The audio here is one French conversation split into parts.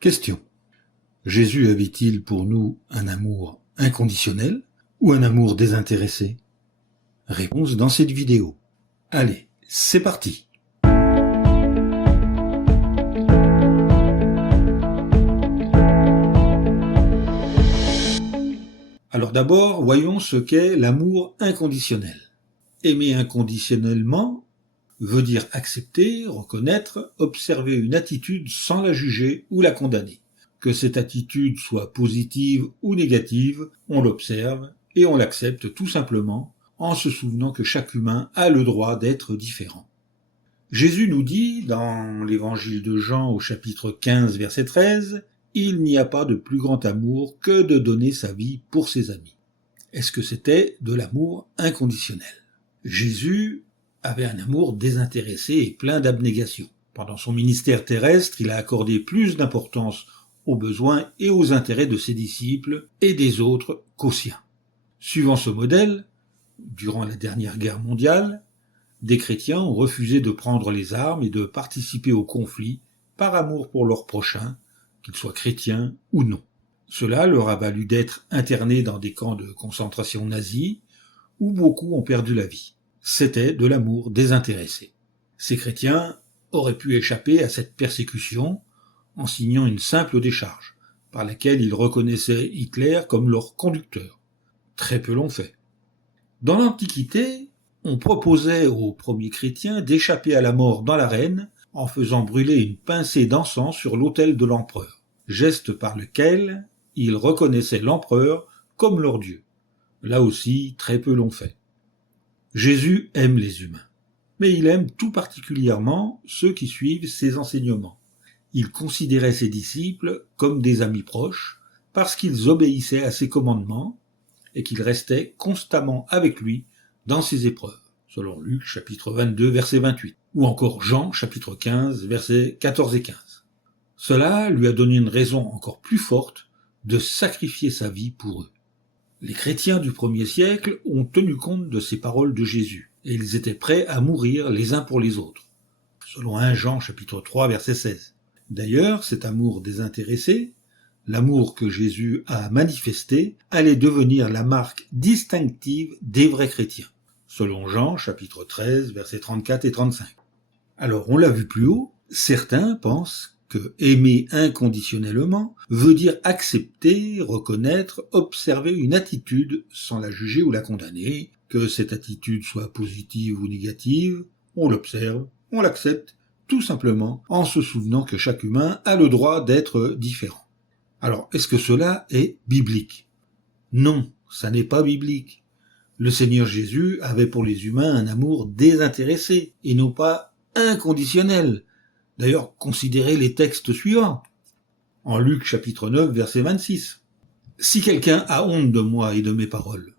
Question. Jésus avait-il pour nous un amour inconditionnel ou un amour désintéressé? Réponse dans cette vidéo. Allez, c'est parti. Alors d'abord, voyons ce qu'est l'amour inconditionnel. Aimer inconditionnellement veut dire accepter, reconnaître, observer une attitude sans la juger ou la condamner. Que cette attitude soit positive ou négative, on l'observe et on l'accepte tout simplement en se souvenant que chaque humain a le droit d'être différent. Jésus nous dit, dans l'évangile de Jean au chapitre 15, verset 13, « Il n'y a pas de plus grand amour que de donner sa vie pour ses amis. » Est-ce que c'était de l'amour inconditionnel? Jésus avait un amour désintéressé et plein d'abnégation. Pendant son ministère terrestre, il a accordé plus d'importance aux besoins et aux intérêts de ses disciples et des autres qu'aux siens. Suivant ce modèle, durant la dernière guerre mondiale, des chrétiens ont refusé de prendre les armes et de participer au conflit par amour pour leurs prochains, qu'ils soient chrétiens ou non. Cela leur a valu d'être internés dans des camps de concentration nazis où beaucoup ont perdu la vie. C'était de l'amour désintéressé. Ces chrétiens auraient pu échapper à cette persécution en signant une simple décharge, par laquelle ils reconnaissaient Hitler comme leur conducteur. Très peu l'ont fait. Dans l'Antiquité, on proposait aux premiers chrétiens d'échapper à la mort dans l'arène en faisant brûler une pincée d'encens sur l'autel de l'empereur, geste par lequel ils reconnaissaient l'empereur comme leur Dieu. Là aussi, très peu l'ont fait. Jésus aime les humains, mais il aime tout particulièrement ceux qui suivent ses enseignements. Il considérait ses disciples comme des amis proches parce qu'ils obéissaient à ses commandements et qu'ils restaient constamment avec lui dans ses épreuves, selon Luc chapitre 22 verset 28, ou encore Jean chapitre 15 versets 14 et 15. Cela lui a donné une raison encore plus forte de sacrifier sa vie pour eux. Les chrétiens du premier siècle ont tenu compte de ces paroles de Jésus, et ils étaient prêts à mourir les uns pour les autres, selon 1 Jean chapitre 3 verset 16. D'ailleurs, cet amour désintéressé, l'amour que Jésus a manifesté, allait devenir la marque distinctive des vrais chrétiens, selon Jean chapitre 13 versets 34 et 35. Alors, on l'a vu plus haut, certains pensent que aimer inconditionnellement veut dire accepter, reconnaître, observer une attitude sans la juger ou la condamner, que cette attitude soit positive ou négative, on l'observe, on l'accepte, tout simplement en se souvenant que chaque humain a le droit d'être différent. Alors, est-ce que cela est biblique? Non, ça n'est pas biblique. Le Seigneur Jésus avait pour les humains un amour désintéressé et non pas inconditionnel. D'ailleurs, considérez les textes suivants. En Luc chapitre 9, verset 26. « Si quelqu'un a honte de moi et de mes paroles,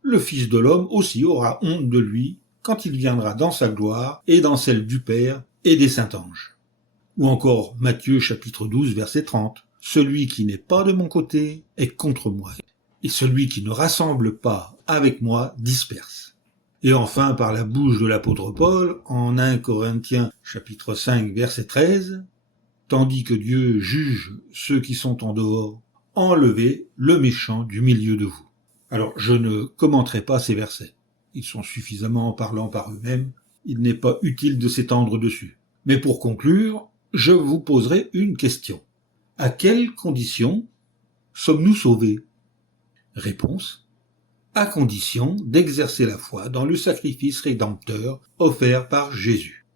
le Fils de l'homme aussi aura honte de lui quand il viendra dans sa gloire et dans celle du Père et des saints anges. » Ou encore Matthieu chapitre 12, verset 30. « Celui qui n'est pas de mon côté est contre moi, et celui qui ne rassemble pas avec moi disperse. » Et enfin, par la bouche de l'apôtre Paul, en 1 Corinthiens chapitre 5, verset 13, « Tandis que Dieu juge ceux qui sont en dehors, enlevez le méchant du milieu de vous. » Alors, je ne commenterai pas ces versets. Ils sont suffisamment parlants par eux-mêmes. Il n'est pas utile de s'étendre dessus. Mais pour conclure, je vous poserai une question. À quelles conditions sommes-nous sauvés? Réponse: à condition d'exercer la foi dans le sacrifice rédempteur offert par Jésus.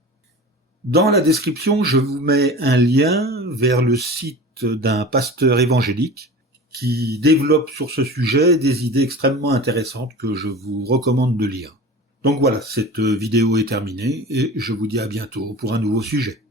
Dans la description, je vous mets un lien vers le site d'un pasteur évangélique qui développe sur ce sujet des idées extrêmement intéressantes que je vous recommande de lire. Donc voilà, cette vidéo est terminée et je vous dis à bientôt pour un nouveau sujet.